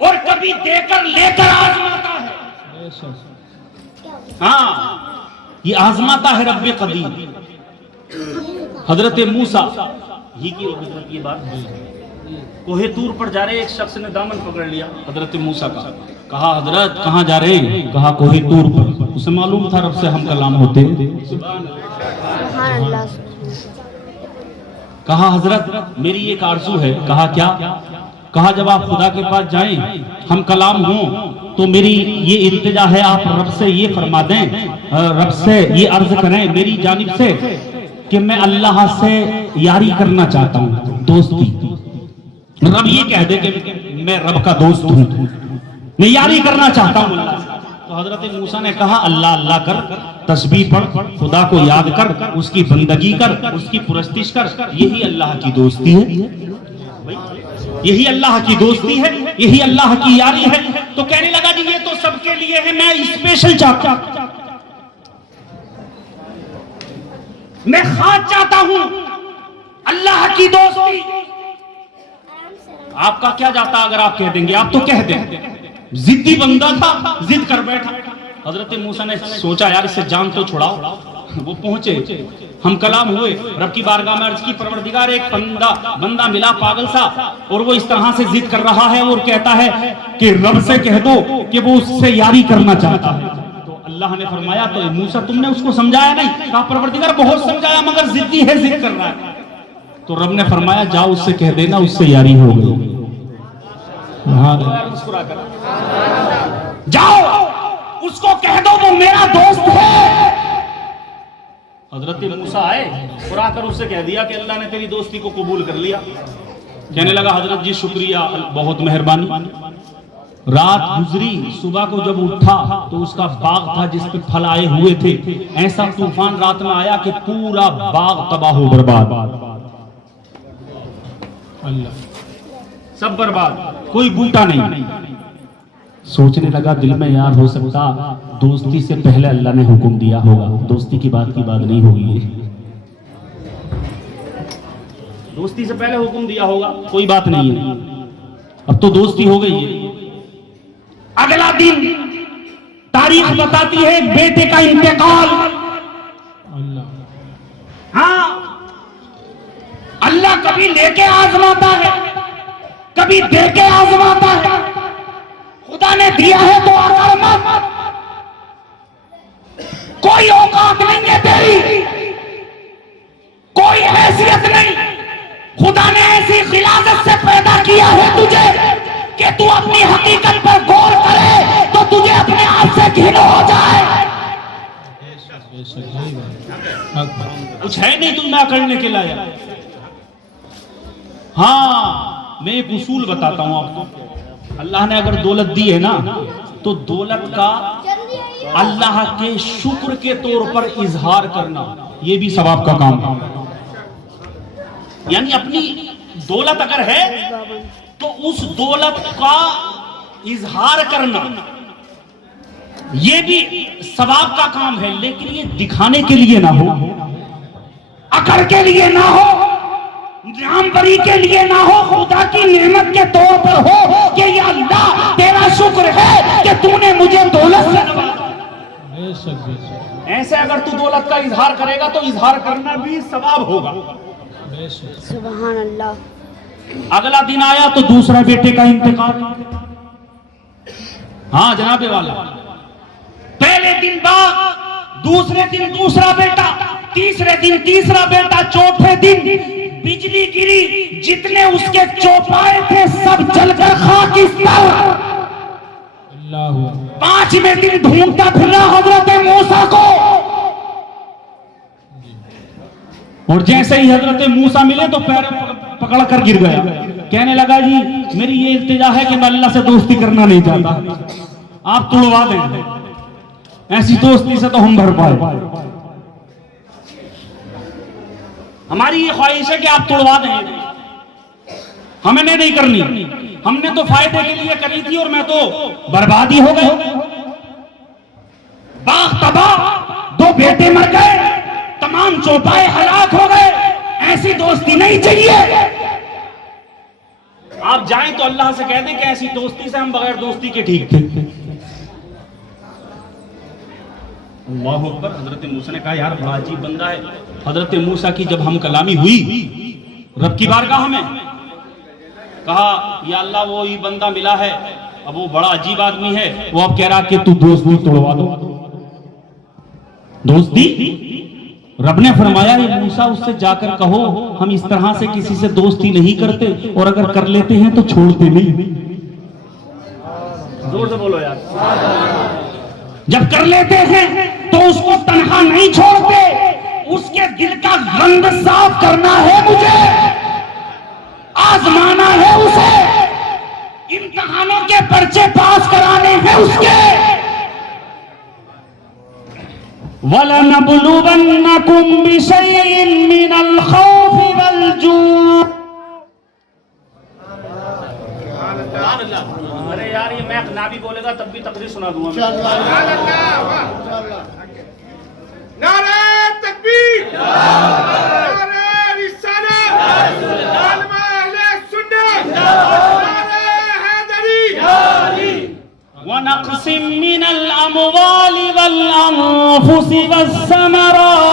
और कभी देकर लेकर आजमाता है। हाँ, ये आजमाता है रब्बे कदीर। हजरत मूसा ही की ये बात, कोहे तूर पर जा रहे एक शख्स ने दामन पकड़ लिया हजरत मूसा का। कहा हजरत कहाँ जा रहे? कहा कोहे तूर पर। उसे मालूम था रब से हम कलाम होते। कहा हजरत मेरी एक आरज़ू है। कहा क्या? कहा जब आप खुदा के पास जाएं, हम कलाम हों, तो मेरी ये इल्तिजा है, आप रब से ये फरमा दें, रब से ये अर्ज करें मेरी जानिब से कि मैं अल्लाह से यारी करना चाहता हूँ, दोस्ती। रब ये कह दे कि मैं रब का दोस्त हूँ, मैं यारी करना चाहता हूँ अल्लाह से। तो हजरत मूसा ने कहा अल्लाह अल्लाह कर, तस्बीह पढ़, खुदा को याद कर, उसकी बंदगी कर, उसकी पुरस्तिश कर। यही अल्लाह की दोस्ती है, यही अल्लाह की दोस्ती है, यही अल्लाह की यारी है। तो कहने लगा जी ये तो सबके लिए है, मैं स्पेशल चाहता हूं, मैं खास चाहता हूं अल्लाह की दोस्ती। आपका क्या जाता अगर आप कह देंगे, आप तो कह दें। जिद्दी बंदा था, जिद कर बैठा। हजरत मूसा ने सोचा यार इससे जान तो छुड़ाओ। वो पहुंचे, हम कलाम हुए, रब की बारगाह में अर्ज की, परवरदिगार एक बंदा मिला पागल सा, और वो इस तरह से जिद कर रहा है और कहता है कि रब से कह दो कि वो उससे यारी करना चाहता है। तो अल्लाह ने फरमाया तो मूसा तुमने उसको समझाया नहीं? कहा परवरदिगार बहुत समझाया मगर जिद्दी है, जिद कर रहा है। तो रब ने फरमाया जाओ उससे कह देना उससे यारी हो गई। जाओ उसको कह दो वो मेरा दोस्त है। हजरत मूसा आए और आकर उससे कह दिया कि अल्लाह ने तेरी दोस्ती को कबूल कर लिया। कहने लगा हजरत जी शुक्रिया, बहुत मेहरबानी। रात गुजरी, सुबह को जब उठा तो उसका बाग था जिस पे फल आए हुए थे। ऐसा तूफान रात में आया कि पूरा बाग तबाह हो बर्बाद, सब बर्बाद, कोई बूटा नहीं। सोचने लगा दिल में यार हो सकता दोस्ती से पहले अल्लाह ने हुक्म दिया होगा, दोस्ती की बात नहीं होगी, दोस्ती से पहले हुक्म दिया होगा, कोई बात नहीं है, अब तो दोस्ती हो गई है। अगला दिन तारीख बताती है बेटे का इंतकाल। हाँ, अल्लाह कभी लेके आजमाता है, कभी देके आजमाता है। खुदा ने दिया है तो आकर मत, कोई औकात नहीं है तेरी, कोई हैसियत नहीं। खुदा ने ऐसी खिलाफत से पैदा किया है तुझे कि तू अपनी हकीकत पर गौर करे तो तुझे अपने आप से घिन हो जाए। कुछ है नहीं तुम ना करने के लायक। हाँ, मैं एक उसूल बताता हूं आपको। अल्लाह ने अगर दौलत दी है ना तो दौलत का अल्लाह के शुक्र के तौर पर इजहार करना, यह भी सवाब का काम है। यानी अपनी दौलत अगर है तो उस दौलत का इजहार करना यह भी सवाब का काम है, लेकिन ये दिखाने के लिए ना हो, अकड़ के लिए ना हो, नामवरी के लिए ना हो, खुदा की नेमत के तौर पर हो कि या अल्लाह तेरा शुक्र है कि तूने मुझे दौलत से नवाजा। ऐसे अगर तू दौलत का इजहार करेगा तो इजहार करना भी सवाब होगा। सुभान अल्लाह। अगला दिन आया तो दूसरा बेटे का इंतकाल। हाँ जनाबे वाला, पहले दिन बाप, दूसरे दिन दूसरा बेटा, तीसरे दिन तीसरा बेटा, चौथे दिन बिजली गिरी, जितने उसके चौपाए थे सब जलकर खाकिस्तान। पांचवें दिन ढूंढता फिरा हजरत मूसा को, और जैसे ही हजरत मूसा मिले तो पैर पकड़ कर गिर गया। कहने लगा जी मेरी ये इल्तिजा है कि मैं अल्लाह से दोस्ती करना नहीं चाहता, आप तुड़वा दें, ऐसी दोस्ती से तो हम भर पाए। हमारी ये ख्वाहिश है कि आप तुड़वा दें, हमें नहीं करनी, हमने तो फायदे के लिए करी थी और मैं तो बर्बादी हो गई, बाग तबाह, दो बेटे मर गए, तमाम चौपाए हलाक हो गए, ऐसी दोस्ती नहीं चाहिए। आप जाएं तो अल्लाह से कह दें कि ऐसी दोस्ती से हम बगैर दोस्ती के ठीक थे। अल्लाह अकबर। हजरत मूसा ने कहा यार बड़ा अजीब बंदा है। हजरत मूसा की जब हम कलामी हुई रब की बारगाह में, कहा या अल्लाह वो ही बंदा मिला है, अब वो बड़ा अजीब आदमी है, वो अब कह रहा कि तू दोस्ती तोड़वा दो। दोस्ती रब ने फरमाया ये मूसा उससे जाकर कहो हम इस तरह से किसी से दोस्ती नहीं करते, और अगर कर लेते हैं तो छोड़ते नहीं। जोर से बोलो यार। जब कर लेते हैं तो उसको तन्हा नहीं छोड़ते, उसके दिल का गंद साफ करना है मुझे, आजमाना है उसे, इम्तिहानों के पर्चे पास कराने हैं उसके। वलनबलुवन्नकुम बिशैइन मिनल खौफि वल जू। अरे यार ये मैं भी बोलेगा तब भी तकरीर सुना दूंगा मैं। नारे तकबीर, नारे रिसालत, कालमा अहले सुन्नत, नारे हैदरी। वनक़सिम मिनल अमवालि वल अनफुसि वस्समरात।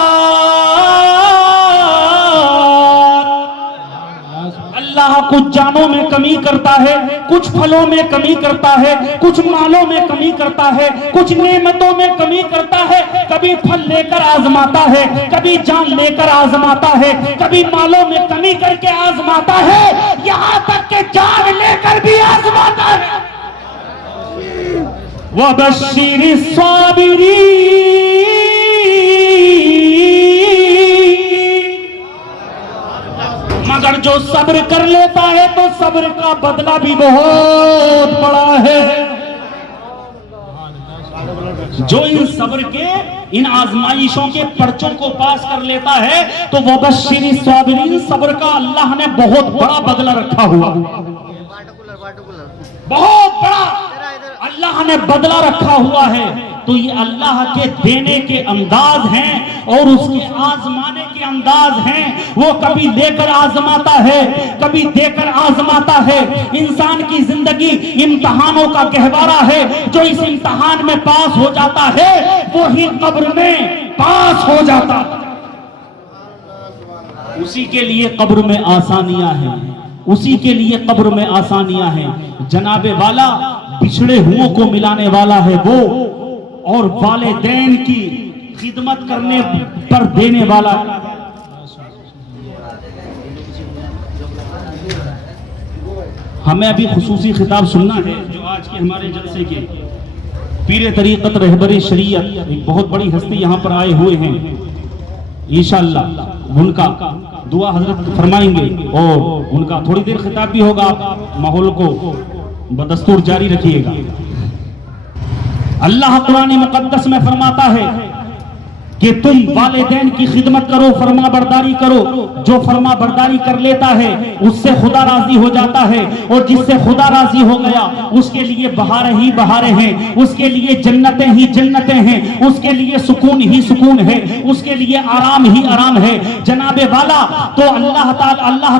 अल्लाह कुछ जानों में कमी करता है, कुछ फलों में कमी करता है, कुछ मालों में कमी करता है, कुछ नेमतों में कमी करता है। कभी फल लेकर आजमाता है, कभी जान लेकर आजमाता है, कभी मालों में कमी करके आजमाता है, यहाँ तक के जान लेकर भी आजमाता है। वबश्शिरिस साबिरीन। मगर जो सब्र कर लेता है तो सब्र का बदला भी बहुत बड़ा है। जो इन सब्र के, इन आजमाइशों के पर्चों को पास कर लेता है तो वबश्शिरिस साबिरीन, सब्र का अल्लाह ने बहुत बड़ा बदला रखा हुआ, बहुत बड़ा अल्लाह ने बदला रखा हुआ है। तो ये अल्लाह के देने के अंदाज हैं और उसके आजमाने के अंदाज हैं। वो कभी देकर आजमाता है, कभी देकर आजमाता है। इंसान की जिंदगी इम्तिहानों का गहवारा है। जो इस इम्तिहान में पास हो जाता है वो ही कब्र में पास हो जाता है। उसी के लिए कब्र में आसानियां हैं, उसी के लिए कब्र में आसानियां हैं। जनाबे वाला बिछड़े हुओं को मिलाने वाला है वो, और वालिदैन की खिदमत करने पर देने वाला। हमें अभी खुसूसी खिताब सुनना है जो आज के हमारे जलसे के पीर तरीक़त रहबरे शरीयत, एक बहुत बड़ी हस्ती यहाँ पर आए हुए हैं। इंशाअल्लाह उनका दुआ हजरत फरमाएंगे और उनका थोड़ी देर खिताब भी होगा। माहौल को बदस्तूर जारी रखिएगा। अल्लाह कुरान मुकद्दस में फरमाता है कि तुम वालिदैन की खिदमत करो, फरमा बरदारी करो। जो फरमा बरदारी कर लेता है उससे खुदा राजी हो जाता है, और जिससे खुदा राजी हो गया उसके लिए बहारें ही बहारें हैं, उसके लिए जन्नतें ही जन्नतें हैं, उसके लिए सुकून ही सुकून है, उसके लिए आराम ही आराम है। जनाबे वाला तो अल्लाह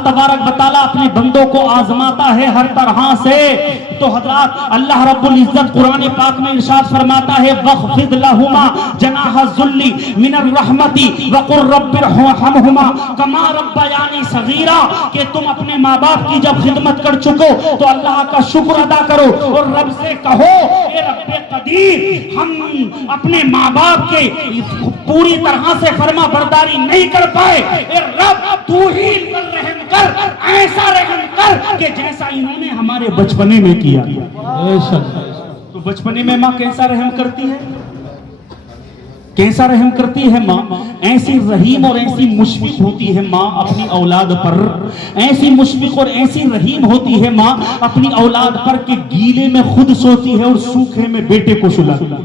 तबारक व तआला अपने बंदों को आजमाता है हर तरह से। तो हजरात अल्लाह रब्बुल इज्जत कुरान पाक में इरशाद फरमाता है वख्फिद लहुमा जनाह ज़ुल्ली मिनर रहमती वकुर रब्बिरहमहुमा कमा रब्बयानी सगीरा, कि तुम अपने माँ बाप की जब खिदमत कर चुको तो अल्लाह का शुक्र अदा करो और रब से कहो ए रब्बे कदीर, हम अपने माँ बाप के पूरी तरह से फरमा बरदारी नहीं कर पाए, ए रब तू ही रहम कर, ऐसा रहम कर कि जैसा इन्होंने हमारे बचपने में किया। तो बचपने में माँ कैसा रहम करती है, कैसा रहम करती है माँ? ऐसी रहीम और ऐसी मुशफिक होती है माँ अपनी औलाद पर, ऐसी मुशफिक और ऐसी रहीम होती है माँ अपनी औलाद पर कि गीले में खुद सोती है और सूखे में बेटे को सुलाती है।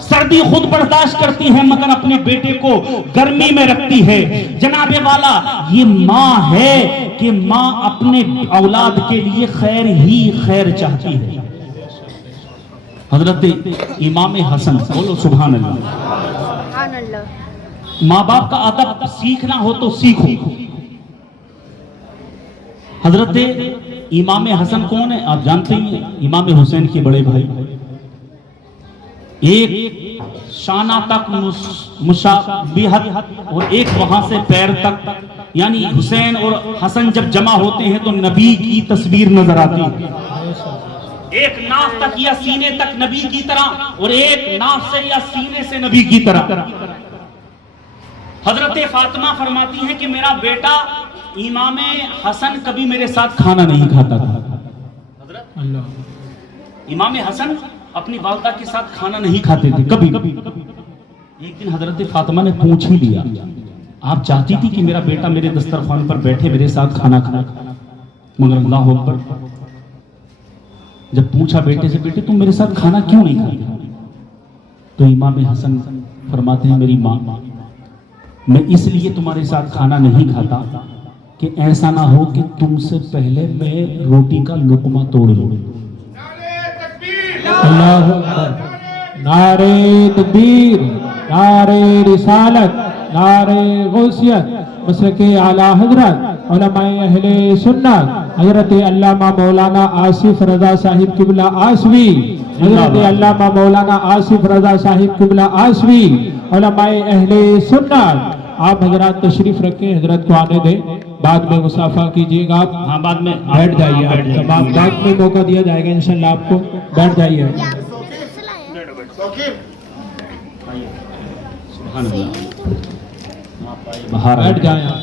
सर्दी खुद बर्दाश्त करती है मगर अपने बेटे को गर्मी में रखती है। जनाबे वाला ये माँ है कि माँ अपने औलाद के लिए खैर ही खैर चाहती है। हजरत इमाम हसन, बोलो सुभान अल्लाह। माँ बाप का अदब सीखना हो तो सीखो। हजरत इमाम हसन कौन है आप जानते ही हैं, इमाम हुसैन के बड़े भाई। एक शाना तक मुशाबिहत और एक वहां से पैर तक, यानी हुसैन और हसन जब जमा होते हैं तो नबी की तस्वीर नजर आती है। एक नाफ तक या सीने तक नबी की तरह और एक नाफ से या सीने से नबी की तरह। हजरत फातिमा फरमाती है कि मेरा बेटा इमाम हसन कभी मेरे साथ खाना नहीं खाता था। हजरत इमाम हसन अपनी वालदा के साथ खाना नहीं खाते थे कभी। एक दिन हजरत फातिमा ने पूछ ही लिया, आप चाहती थी कि मेरा बेटा मेरे दस्तरखान पर बैठे मेरे साथ खाना खाए, मगर अल्लाह अकबर जब पूछा बेटे से, बेटे तुम मेरे साथ खाना क्यों नहीं खाते? तो इमाम हसन फरमाते हैं मेरी माँ, मैं इसलिए तुम्हारे साथ खाना नहीं खाता कि ऐसा ना हो कि तुमसे पहले मैं रोटी का लुकमा तोड़ लूं। अल्लाहु अकबर। नारे तकबीर, नारे रिसालत, नारे गौसियत, मसलके आला हजरत उलमाए अहले सुन्नत हजरत अल्लामा मौलाना आसिफ रजा साहिब किबला आसवी, हजरत अल्लामा मौलाना आसिफ रजा साहिब किबला आसवी उलमाए अहले सुन्नत। आप हजरत तशरीफ रखें, हजरत को आने दें, बाद में मुसाफा कीजिएगा आप। हाँ, बाद में बैठ जाइए आप, तमाम बाद में मौका दिया जाएगा इंशाल्लाह आपको, बैठ जाइए। बाहर बैठ जाए आप।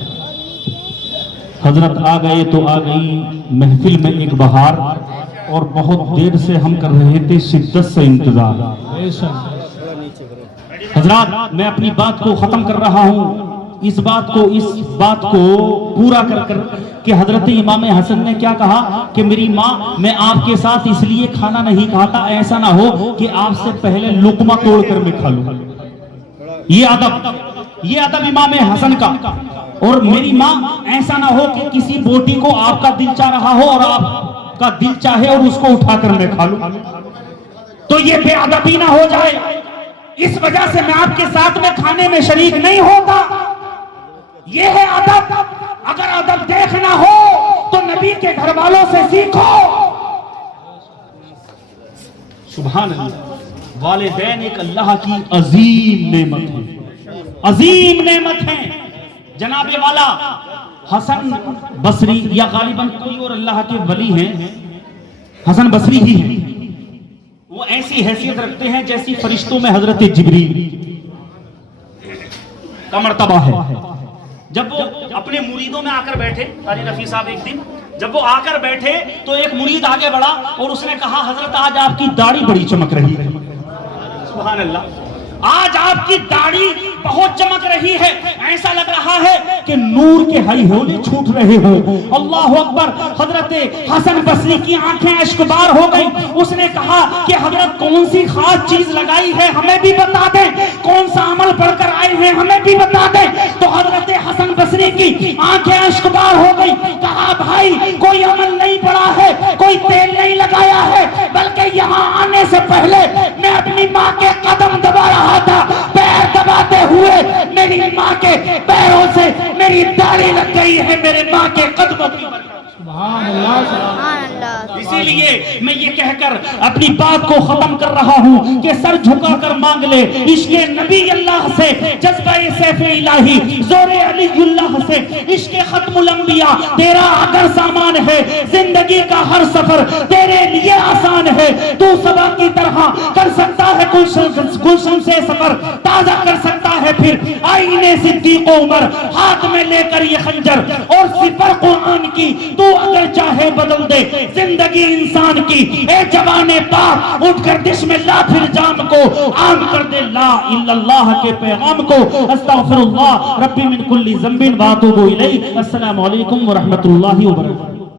हजरत आ गए तो आ गई महफिल में एक बहार, और बहुत देर से हम कर रहे थे शिद्दत से इंतजार। हजरत मैं अपनी बात को खत्म कर रहा हूँ, इस बात को पूरा कर कि हजरत इमाम हसन ने क्या कहा कि मेरी माँ मैं आपके साथ इसलिए खाना नहीं खाता, ऐसा ना हो कि आपसे पहले लुकमा तोड़कर मैं खा लूं। ये अदब इमाम हसन का। और मेरी माँ ऐसा ना हो कि किसी बोटी को आपका दिल चाह रहा हो और आपका दिल चाहे और उसको उठाकर मैं खा लूं, तो ये बेअदबी ना हो जाए, इस वजह से मैं आपके साथ में खाने में शरीक नहीं होता। ये है अदब। अगर अदब देखना हो तो नबी के घर वालों से सीखो। सुभान अल्लाह। वालिदैन एक अल्लाह की अजीम नेमत है, अजीम नेमत है। जनाबे वाला हसन बसरी या गालिबन कोई और अल्लाह के वली हैं, हसन बसरी ही हैं, वो ऐसी हैसियत रखते हैं जैसी फरिश्तों में हजरत जिब्रील का मर्तबा है। जब वो अपने मुरीदों में आकर बैठे, कारी रफी साहब एक दिन जब वो आकर बैठे तो एक मुरीद आगे बढ़ा और उसने कहा हजरत आज आपकी दाढ़ी बड़ी चमक रही है। सुभान अल्लाह। आज आपकी दाढ़ी बहुत चमक रही है, ऐसा लग रहा है कि नूर के हई होने छूट रहे हो। अल्लाह अकबर। हजरत हसन बसरी की आंखें अश्कबार हो गई। उसने कहा कि हजरत कौन सी खास चीज लगाई है हमें भी बता दें, कौन सा अमल पढ़कर आए हैं हमें भी बता दें। तो हजरत हसन बसरी की आंखें अश्कबार हो गई। कहा भाई कोई अमल नहीं पड़ा है, कोई तेल नहीं लगाया है, बल्कि यहाँ आने से पहले मैं अपनी माँ के कदम दबा रहा था। पैर दबाते हुए मेरी माँ के पैरों से मेरी दाढ़ी लग गई है, मेरे माँ के कदमों की। इसीलिए मैं ये कहकर अपनी बात को खत्म कर रहा हूँ कि सर झुकाकर मांग ले इश्क़े नबी अल्लाह से, जज्बा-ए सैफ़ इलाही ज़ोरे अलीउल्लाह से, इश्क़े खत्मुल अंबिया तेरा अगर सामान है, जिंदगी का हर सफर तेरे लिए आसान है। तू सबा की तरह कर सकता है गुलशन से सफर, ताजा कर सकता है फिर आईने सिद्दीक़ उमर, हाथ में लेकर ये खंजर और सिफर कुरान की तू अगर चाहे बदल दे जिंदगी इंसान की। ए जवाने पाक उठकर बिस्मिल्लाह फिर जाम को आम कर दे ला इल्लल्लाह के पैगाम को। अस्तगफिरुल्लाह रब्बी मिन कुल्ली ज़ंबिन व अतूबु इलैहि। अस्सलामु अलैकुम व रहमतुल्लाहि व बरकातहू।